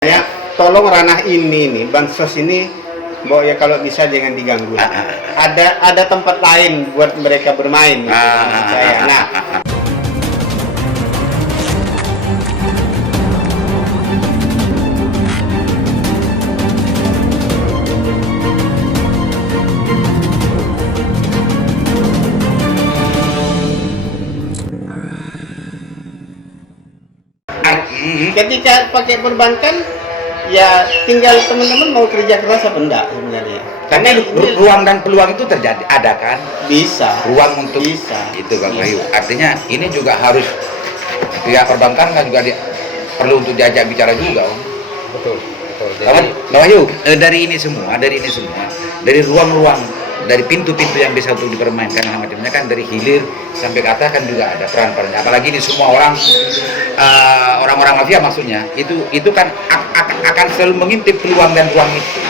Ya, tolong ranah ini nih, bansos ini, Mbok ya kalau bisa jangan diganggu. Ada tempat lain buat mereka bermain, gitu, maksud saya. Nah, ketika pakai perbankan, ya tinggal teman-teman mau kerja keras apa enggak sebenarnya. Tapi ruang dan peluang itu terjadi, ada kan? Bisa. Ruang untuk bisa. Itu Bang Wahyu. Artinya ini juga harus pihak perbankan kan juga perlu untuk diajak bicara juga, Om. Betul. Jadi, Bang Wahyu, dari ini semua, dari ruang-ruang, dari pintu-pintu yang bisa untuk dipermainkan macamnya kan dari hilir sampai ke atas kan juga ada peran-perannya. Apalagi ini semua orang-orang mafia maksudnya, itu kan akan selalu mengintip peluang dan ruang itu.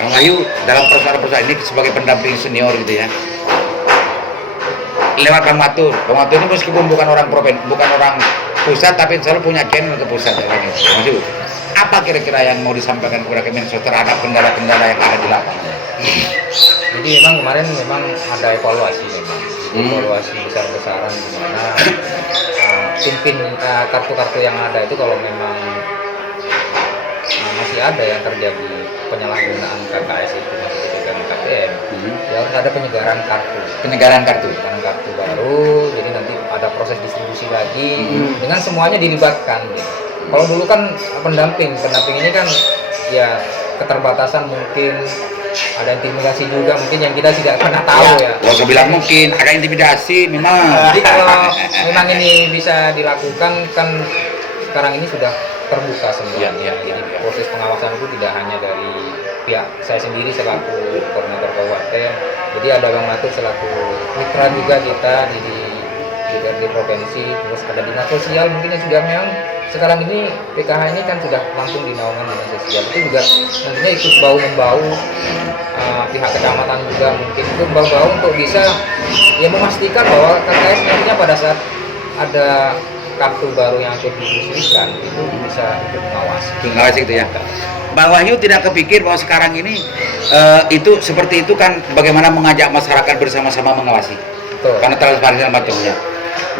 Bang Wahyu dalam persoalan-persoalan ini sebagai pendamping senior gitu ya, lewat Bang Matur ini meskipun bukan orang pusat tapi selalu punya channel ke pusat ya, Bang Wahyu. Apa kira-kira yang mau disampaikan kepada Kemensos terhadap kendala-kendala yang ada di lapangan? Jadi kemarin ada evaluasi evaluasi besar-besaran di mana pimpin kartu-kartu yang ada itu kalau memang masih ada yang terjadi penyalahgunaan KKS itu masih dengan KTM, ya harus ada penyegaran kartu baru. Jadi nanti ada proses distribusi lagi dengan semuanya dilibatkan. Kalau dulu kan pendamping ini kan ya keterbatasan, mungkin ada intimidasi juga mungkin yang kita tidak pernah tahu ya. Kalau saya bilang mungkin ada intimidasi memang. Jadi kalau memang ini bisa dilakukan kan sekarang ini sudah terbuka semuanya. Jadi proses pengawasan itu tidak hanya dari pihak saya sendiri selaku koordinator kabupaten. Jadi ada Bang Matur selaku mitra juga kita di DPRD provinsi, terus ada dinas sosial mungkin yang sudah memang sekarang ini PKH ini kan sudah langsung di naungan dinas sosial, itu juga nantinya ikut bau-membau pihak kecamatan juga mungkin ikut bau-bau untuk bisa ya memastikan bahwa KKS nantinya pada saat ada kartu baru yang akan diusulkan itu bisa ikut mengawasi Gitu ya. Bang Wahyu tidak kepikir bahwa sekarang ini itu seperti itu kan bagaimana mengajak masyarakat bersama-sama mengawasi. Betul. Karena transparansi dan macamnya.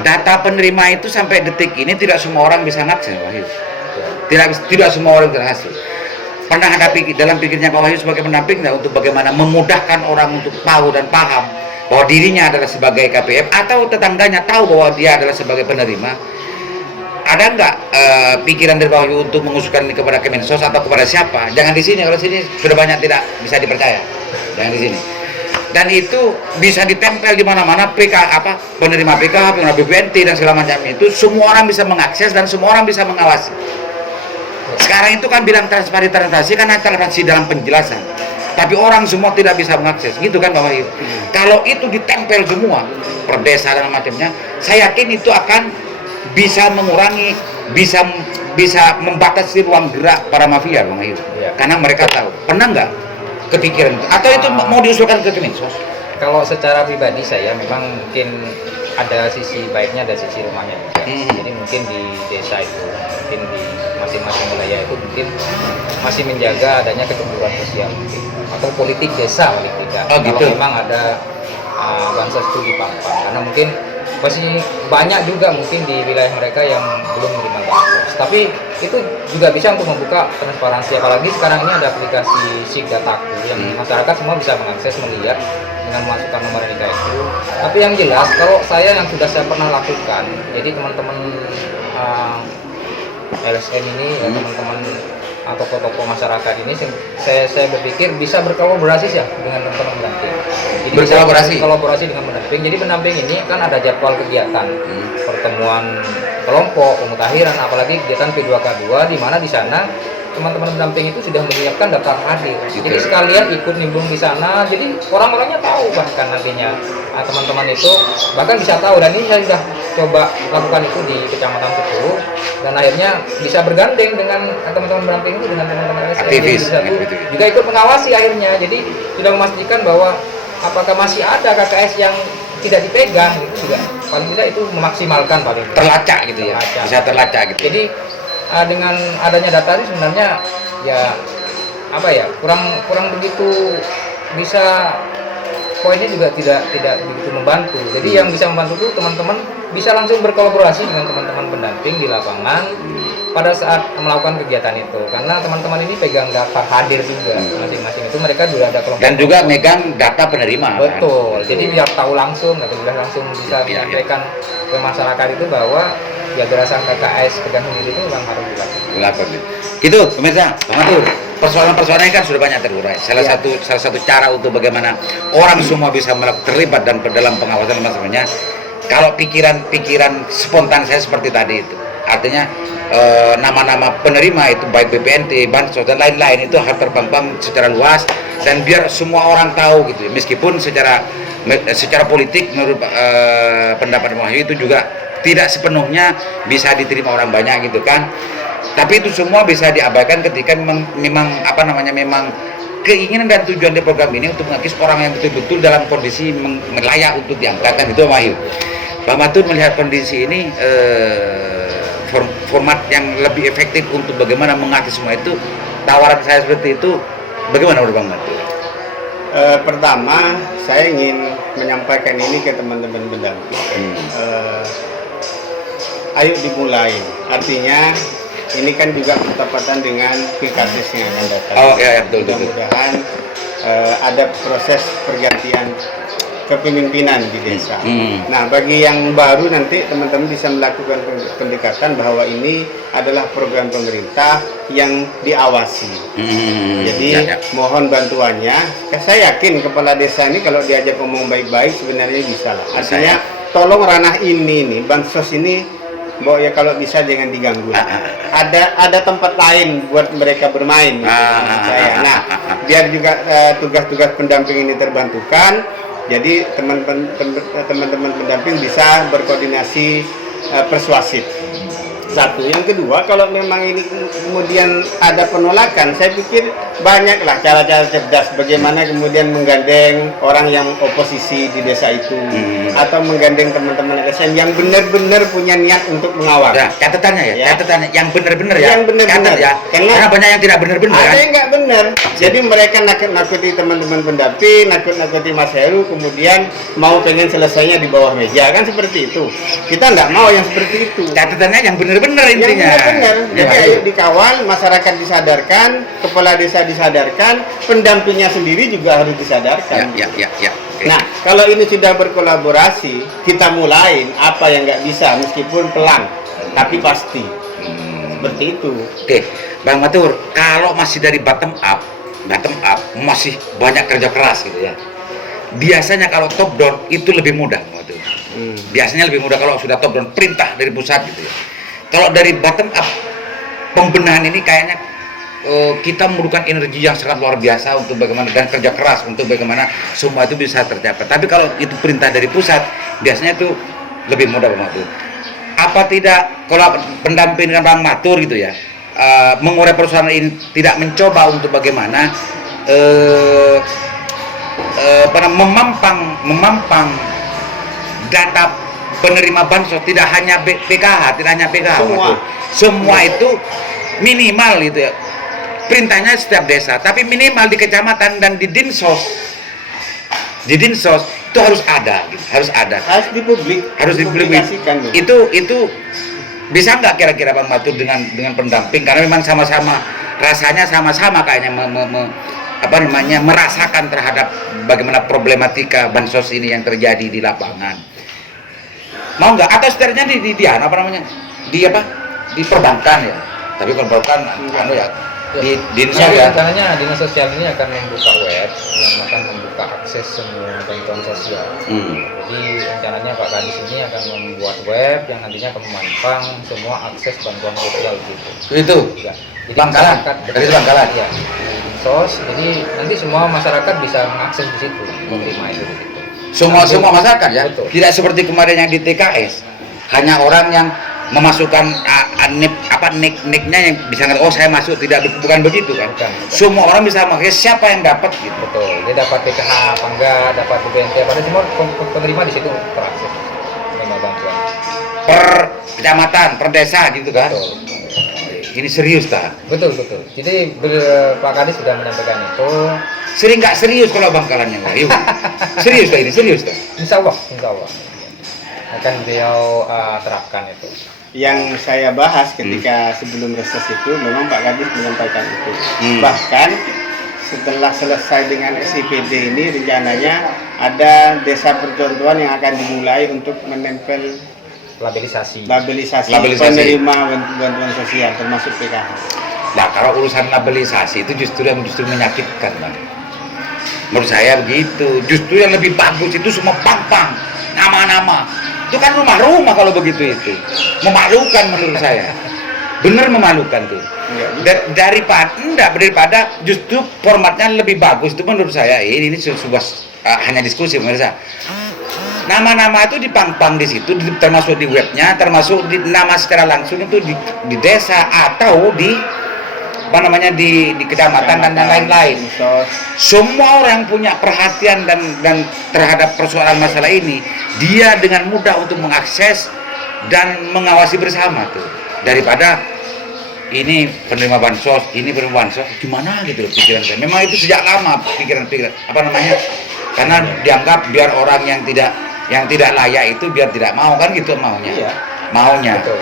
Data penerima itu sampai detik ini tidak semua orang bisa ngakses, Wahyu. Tidak semua orang berhasil. Pernah ada dalam pikirnya Pak Wahyu sebagai pendamping untuk bagaimana memudahkan orang untuk tahu dan paham bahwa dirinya adalah sebagai KPM atau tetangganya tahu bahwa dia adalah sebagai penerima. Ada nggak pikiran dari Pak Wahyu untuk mengusulkan ini kepada Kemensos atau kepada siapa? Jangan di sini, kalau sini sudah banyak tidak bisa dipercaya. Jangan di sini. Dan itu bisa ditempel di mana-mana penerima PKH, penerima BPNT dan segala macam itu semua orang bisa mengakses dan semua orang bisa mengawasi. Sekarang itu kan bilang transparansi kan transparansi dalam penjelasan. Tapi orang semua tidak bisa mengakses, gitu kan Pak Wahyu. Kalau itu ditempel semua per desa dan macamnya, saya yakin itu akan bisa mengurangi, bisa membatasi ruang gerak para mafia, Bang Wahyu. Karena mereka tahu. Pernah nggak kepikiran itu? Atau itu mau diusulkan ke Kemensos? Kalau secara pribadi saya memang mungkin ada sisi baiknya, ada sisi rumahnya. Jadi mungkin di desa itu, mungkin di masing-masing wilayah itu mungkin masih menjaga adanya kecemburuan sosial mungkin, atau politik desa paling tidak. Kalau memang ada bansos itu dipampang, karena mungkin masih banyak juga mungkin di wilayah mereka yang belum menerima bansos. Tapi itu juga bisa untuk membuka transparansi, apalagi sekarang ini ada aplikasi Sigdataku yang masyarakat semua bisa mengakses, melihat dengan memasukkan nomor NIK itu. Tapi yang jelas kalau saya yang sudah saya pernah lakukan, jadi teman-teman LSN ini, teman-teman tokoh-tokoh masyarakat ini, saya berpikir bisa berkolaborasi ya dengan teman-teman pendamping. Jadi berkolaborasi dengan pendamping. Jadi pendamping ini kan ada jadwal kegiatan, pertemuan kelompok, pemutahiran, apalagi kegiatan P2K2 di mana di sana teman-teman pendamping itu sudah menyiapkan daftar hadir. Jadi sekalian ikut nimbrung di sana. Jadi orang-orangnya tahu, bahkan nantinya teman-teman itu bahkan bisa tahu. Dan ini saya sudah coba lakukan itu di Kecamatan 10 dan akhirnya bisa bergandeng dengan teman-teman pendamping itu dengan teman-teman aktivis juga ikut mengawasi akhirnya. Jadi sudah memastikan bahwa apakah masih ada KKS yang tidak dipegang, itu juga paling tidak itu memaksimalkan paling terlacak gitu ya. Bisa terlacak gitu. Jadi dengan adanya data ini sebenarnya ya apa ya kurang begitu bisa, poinnya juga tidak begitu membantu. Jadi yang bisa membantu itu teman-teman bisa langsung berkolaborasi dengan teman-teman pendamping di lapangan pada saat melakukan kegiatan itu, karena teman-teman ini pegang data hadir juga masing-masing itu, mereka juga ada kelompok dan juga megang data penerima. betul Kan? Jadi biar tahu langsung atau sudah langsung bisa menyampaikan ke masyarakat itu bahwa ya gerakan KKS pegang sendiri itu memang harus dilakukan. Gitu pemirsa, Bang Matur, persoalan-persoalannya kan sudah banyak terurai. Salah satu cara untuk bagaimana orang semua bisa terlibat dan dalam pengawasan masalahnya, kalau pikiran spontan saya seperti tadi itu, artinya nama-nama penerima itu baik BPNT, bansos dan lain-lain itu harus terbang secara luas dan biar semua orang tahu gitu. Meskipun secara politik menurut pendapat Wahyu itu juga tidak sepenuhnya bisa diterima orang banyak gitu kan. Tapi itu semua bisa diabaikan ketika memang keinginan dan tujuan dari program ini untuk mengakses orang yang betul-betul dalam kondisi layak untuk diangkatkan itu Wahyu. Bang Matur melihat kondisi ini format yang lebih efektif untuk bagaimana mengakses semua itu, tawaran saya seperti itu bagaimana menurut Bang Matur? Pertama, saya ingin menyampaikan ini ke teman-teman pendamping. Ayo dimulai. Artinya ini kan juga bertepatan dengan pilkades yang akan datang. Oh ya, betul. Mudah-mudahan ada proses pergantian kepemimpinan di desa. Nah, bagi yang baru nanti teman-teman bisa melakukan pendekatan bahwa ini adalah program pemerintah yang diawasi. Jadi mohon bantuannya. Saya yakin kepala desa ini kalau diajak ngomong baik-baik sebenarnya bisa lah. Artinya tolong ranah ini nih, bansos ini, ya kalau bisa jangan diganggu. Ada tempat lain buat mereka bermain. Saya. Nah, biar juga tugas-tugas pendamping ini terbantukan. Jadi teman-teman pendamping bisa berkoordinasi persuasif. Satu, yang kedua, kalau memang ini kemudian ada penolakan, saya pikir banyaklah cara-cara cerdas bagaimana kemudian menggandeng orang yang oposisi di desa itu, atau menggandeng teman-teman LSM yang benar-benar punya niat untuk mengawal. Ya, catatannya catatannya yang benar-benar ya. Yang benar-benar ya. Karena banyak yang tidak benar-benar. Ada yang nggak benar. Jadi mereka nakut-nakuti teman-teman pendamping, nakut-nakuti Mas Heru, kemudian mau pengen selesainya di bawah meja, kan seperti itu. Kita nggak mau yang seperti itu. Catatannya yang benar-benar intinya. Yang benar-benar. Jadi ayo dikawal, masyarakat disadarkan, kepala desa disadarkan, pendampingnya sendiri juga harus disadarkan. Ya. Okay. Nah, kalau ini sudah berkolaborasi, kita mulai apa yang nggak bisa, meskipun pelan, tapi pasti. Seperti itu. Oke, Bang Matur, kalau masih dari bottom up masih banyak kerja keras gitu ya. Biasanya kalau top down itu lebih mudah, Bang Matur. Biasanya lebih mudah kalau sudah top down, perintah dari pusat gitu ya. Kalau dari bottom up, pembenahan ini kayaknya kita memerlukan energi yang sangat luar biasa untuk bagaimana, dan kerja keras untuk bagaimana semua itu bisa tercapai. Tapi kalau itu perintah dari pusat, biasanya itu lebih mudah, Bang Matur. Apa tidak kalau pendamping dengan Bang Matur gitu ya, mengurai persoalan ini tidak mencoba untuk bagaimana memampang data penerima bansos, tidak hanya PKH, semua itu minimal itu ya. Perintahnya setiap desa, tapi minimal di kecamatan dan di dinsos itu harus ada, gitu. harus dipublikasikan. Itu bisa nggak kira-kira Bang Matur dengan pendamping, karena memang sama-sama rasanya sama-sama kayaknya merasakan terhadap bagaimana problematika bansos ini yang terjadi di lapangan. Mau nggak? Atau setidaknya diperbankan ya, tapi perbankan di dinsos ya. Rencananya dinas sosial ini akan membuka web yang akan membuka akses semua bantuan sosial. Jadi rencananya Pak Kadis ini akan membuat web yang nantinya akan memampang semua akses bantuan sosial gitu. Itu. Ya. Jadi Bangkalan. Dari Bangkalan. Ya. Di dinsos. Jadi nanti semua masyarakat bisa mengakses di situ, menerima itu di situ. Semua masyarakat ya. Betul. Tidak seperti kemarin yang di TKS. Hanya orang yang memasukkan nicknya yang bisa ngerti, oh saya masuk, bukan begitu kan. Bukan. Semua orang bisa pakai, siapa yang dapat gitu. Betul. Dia dapat PKH apa enggak, dapat BPNT apa, semua penerima di situ terakses menerima bantuan. Per kecamatan, per desa gitu kan. Betul. Ini serius tak? Betul. Jadi Pak Kadis sudah menyampaikan itu. Sering nggak serius kalau bangkalannya Wahyu? Serius tak ini? Serius tak? Insya Allah akan beliau terapkan itu. Yang saya bahas ketika sebelum reses itu memang Pak Kadis menyampaikan itu. Bahkan setelah selesai dengan SIPD ini rencananya ada desa percontohan yang akan dimulai untuk menempel Labelisasi penerima bantuan sosial termasuk PKH. Nah, kalau urusan labelisasi itu justru menyakitkan, Bang. Menurut saya begitu. Justru yang lebih bagus itu semua pang-pang, nama-nama. Itu kan rumah-rumah kalau begitu itu. Memalukan menurut saya. Bener memalukan tuh. Daripada justru formatnya lebih bagus itu menurut saya. Ini sebuah hanya diskusi pemirsa. Nama-nama itu dipang-pang di situ, termasuk di webnya, termasuk di nama secara langsung itu di desa atau di di kecamatan dan yang lain-lain. Semua orang punya perhatian dan terhadap persoalan masalah ini, dia dengan mudah untuk mengakses dan mengawasi bersama tuh. Daripada ini penerima bansos, gimana gitu loh pikiran saya. Memang itu sejak lama pikiran karena dianggap biar orang yang tidak layak itu biar tidak mau, kan gitu maunya. Iya. Maunya. Betul.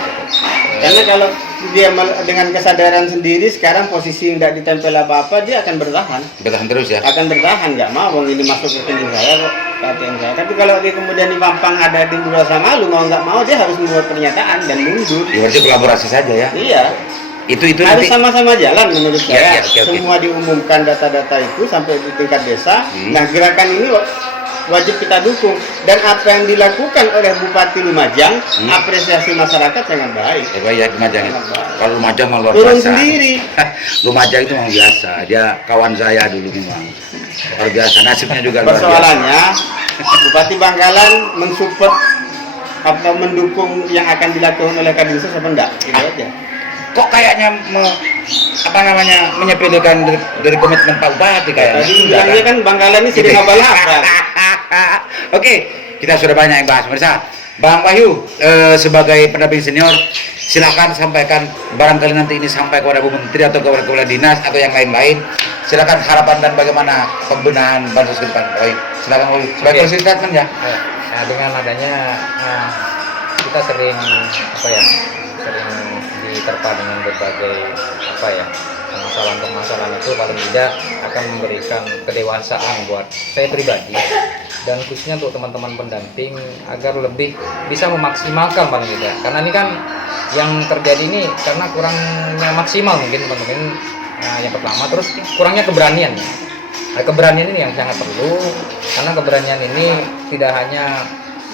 Karena kalau dia dengan kesadaran sendiri sekarang posisi tidak ditempel apa-apa, dia akan bertahan terus ya. Akan bertahan, nggak mau ini masuk ke rekening saya kok, ATM saya. Tapi kalau dia kemudian dipampang ada di rasa malu, mau nggak mau dia harus membuat pernyataan dan mundur. Ya, berarti kolaborasi saja ya. Iya. Itu harus sama-sama jalan menurut saya. Okay. Semua diumumkan data-data itu sampai di tingkat desa. Nah, gerakan ini wajib kita dukung, dan apa yang dilakukan oleh Bupati Lumajang, apresiasi masyarakat sangat baik. Ya Lumajang itu. Kalau Lumajang malah luar turun biasa. Sendiri. Lumajang itu memang biasa. Dia kawan saya dulu memang. Luar biasa. Nasibnya juga luar biasa. Persoalannya Bupati Bangkalan mensupport atau mendukung yang akan dilakukan oleh Kadinsos apa enggak? Gitu aja. Kok kayaknya menyepelekan dari komitmen Pak Bupati kayaknya. Tadi bilangnya kan Bangkalan ini sering abal-abal. Oke, kita sudah banyak yang bahas, pemirsa. Bang Wahyu, sebagai pendamping senior, silakan sampaikan, barangkali nanti ini sampai kepada Bu Menteri atau kepada kepala dinas atau yang lain-lain. Silakan harapan dan bagaimana pembenahan bansos ke depan. Wahyu, silakan Wahyu. Sebagai closing statement ya. Nah, dengan adanya kita sering diterpa dengan berbagai permasalahan itu, paling tidak akan memberikan kedewasaan buat saya pribadi dan khususnya untuk teman-teman pendamping agar lebih bisa memaksimalkan paling tidak, karena ini kan yang terjadi ini karena kurangnya maksimal mungkin teman-teman. Yang pertama, terus kurangnya keberanian. Keberanian ini yang sangat perlu, karena keberanian ini tidak hanya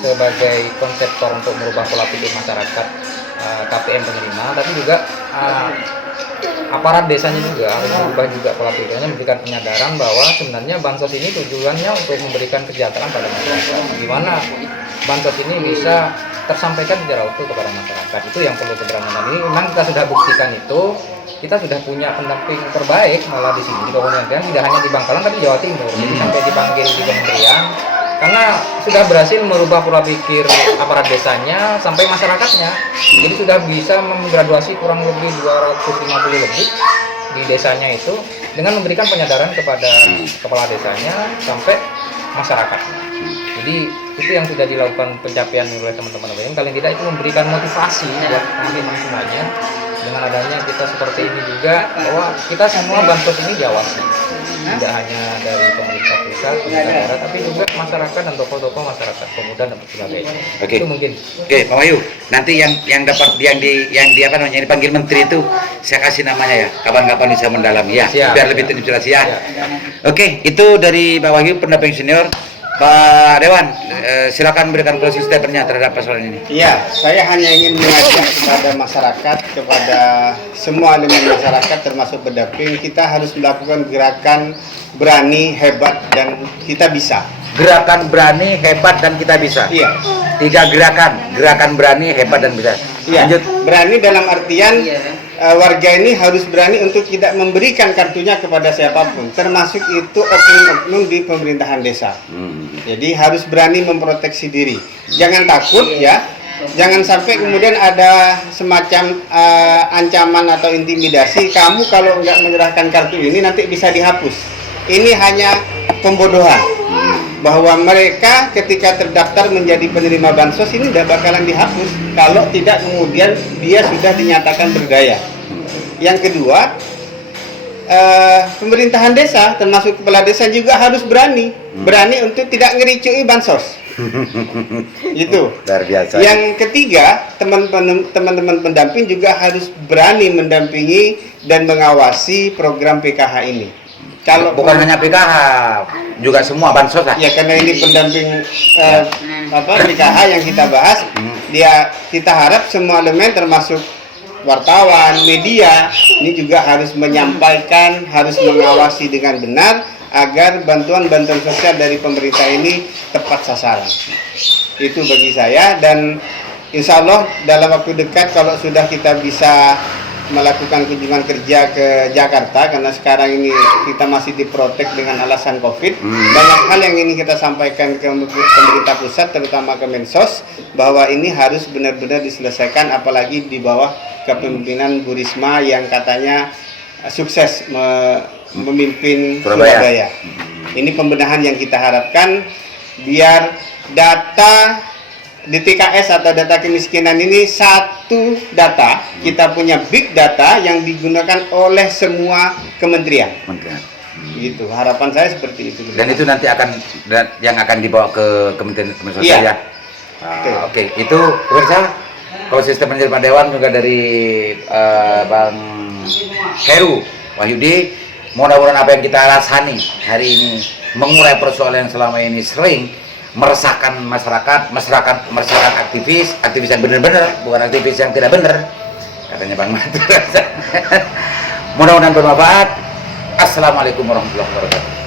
sebagai konseptor untuk merubah pola pikir masyarakat KPM penerima, tapi juga aparat desanya juga harus merubah juga pola pikirnya, memberikan penyadaran bahwa sebenarnya bansos ini tujuannya untuk memberikan kesejahteraan pada masyarakat. Gimana bansos ini bisa tersampaikan secara utuh kepada masyarakat, itu yang perlu keberanian. Ini memang kita sudah buktikan itu, kita sudah punya pendamping terbaik malah di sini di Kabupaten, tidak hanya di Bangkalan tapi Jawa Timur. Jadi sampai dipanggil di kementerian karena sudah berhasil merubah pola pikir aparat desanya sampai masyarakatnya. Jadi sudah bisa menggraduasi kurang lebih 250 lebih di desanya itu dengan memberikan penyadaran kepada kepala desanya sampai masyarakat. Jadi itu yang sudah dilakukan pencapaian oleh teman-teman UMKM. Kali tidak itu memberikan motivasi buat teman-teman semuanya. Dengan adanya kita seperti ini juga, bahwa kita semua bansos ini diawasi, tidak hanya dari pemerintah pusat, pemerintah daerah, tapi juga masyarakat dan tokoh-tokoh masyarakat pemuda dan sebagainya. Oke. Itu mungkin. Oke, Pak Wahyu, nanti yang dapat yang dipanggil menteri itu saya kasih namanya ya, kapan-kapan bisa mendalami ya, Siap, biar lebih terinspirasi ya. Oke, itu dari Pak Wahyu, pendamping senior. Pak Dewan, silakan berikan closing statement-nya terhadap persoalan ini. Iya, saya hanya ingin mengajak kepada masyarakat, kepada semua elemen masyarakat termasuk pendamping, kita harus melakukan gerakan berani, hebat, dan kita bisa. Gerakan berani, hebat, dan kita bisa. Iya. 3 gerakan berani, hebat, dan bisa. Iya. Lanjut. Berani dalam artian warga ini harus berani untuk tidak memberikan kartunya kepada siapapun, termasuk itu oknum-oknum di pemerintahan desa. Jadi harus berani memproteksi diri. Jangan takut ya, Jangan sampai kemudian ada semacam ancaman atau intimidasi, kamu kalau nggak menyerahkan kartu ini nanti bisa dihapus. Ini hanya pembodohan. Bahwa mereka ketika terdaftar menjadi penerima bansos ini tidak bakalan dihapus kalau tidak kemudian dia sudah dinyatakan berdaya. Yang kedua, pemerintahan desa termasuk kepala desa juga harus berani untuk tidak ngericui bansos. Itu luar biasa. Yang ketiga, teman-teman pendamping juga harus berani mendampingi dan mengawasi program PKH ini. Kalau bukan hanya PKH, juga semua bansos lah. Ya, karena ini pendamping PKH yang kita bahas, kita harap semua elemen termasuk wartawan, media ini juga harus menyampaikan, harus mengawasi dengan benar agar bantuan-bantuan sosial dari pemerintah ini tepat sasaran. Itu bagi saya, dan insya Allah dalam waktu dekat kalau sudah kita bisa melakukan kunjungan kerja ke Jakarta, karena sekarang ini kita masih diprotek dengan alasan COVID, banyak hal yang ingin kita sampaikan ke pemerintah pusat, terutama ke Mensos, bahwa ini harus benar-benar diselesaikan, apalagi di bawah kepemimpinan Bu Risma yang katanya sukses memimpin Surabaya. Ini pembenahan yang kita harapkan biar data di TKS atau data kemiskinan ini satu data, kita punya big data yang digunakan oleh semua kementerian. Gitu, harapan saya seperti itu. Dan itu nanti yang akan dibawa ke Kementerian Sosial ya. Oke, itu pemirsa. Kalau sistem penjelmaan dewan juga dari Bang Heru Wahyudi, mudah-mudahan apa yang kita rasani hari ini mengurai persoalan yang selama ini sering meresahkan masyarakat, meresahkan aktivis yang benar-benar, bukan aktivis yang tidak benar, katanya Bang Matu. Mudah-mudahan bermanfaat. Assalamualaikum warahmatullahi wabarakatuh.